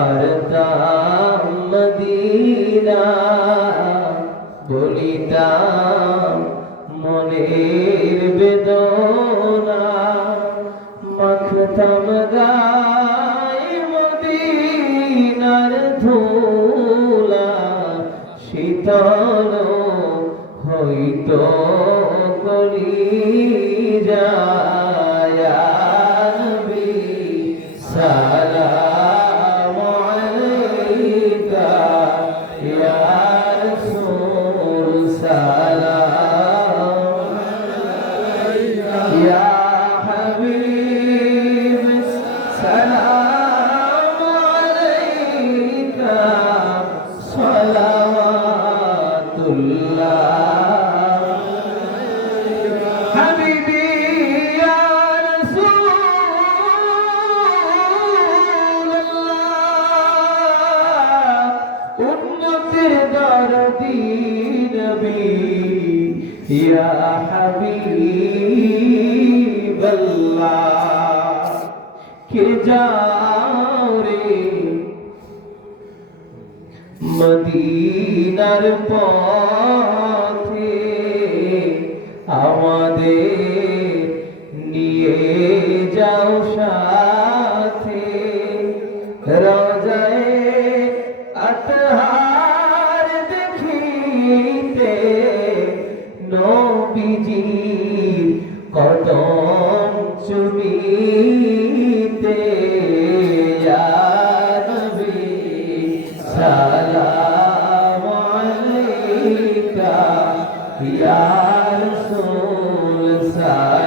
পারতাম মদিনা বলিতাম মনের বেদনা মাখতাম গায়ে মদিনার ধুলা শীতল হইতো কলিজা ইয়া নবী সালাম আলাইকা ইয়া রাসূল সালাম আলাইকা ইয়া হাবিব সালাম আলাইকা সালাওয়াতুল্লাহ يا حبيب الله কে যাও রে মদিনার পথে আমাদের নিয়ে যাও সাথে রোজায়ে আতহার দেখিতে নবীজির কদম চুমিতে ইয়া নবী সালাম আলাইকা ইয়া রাসূল সালাম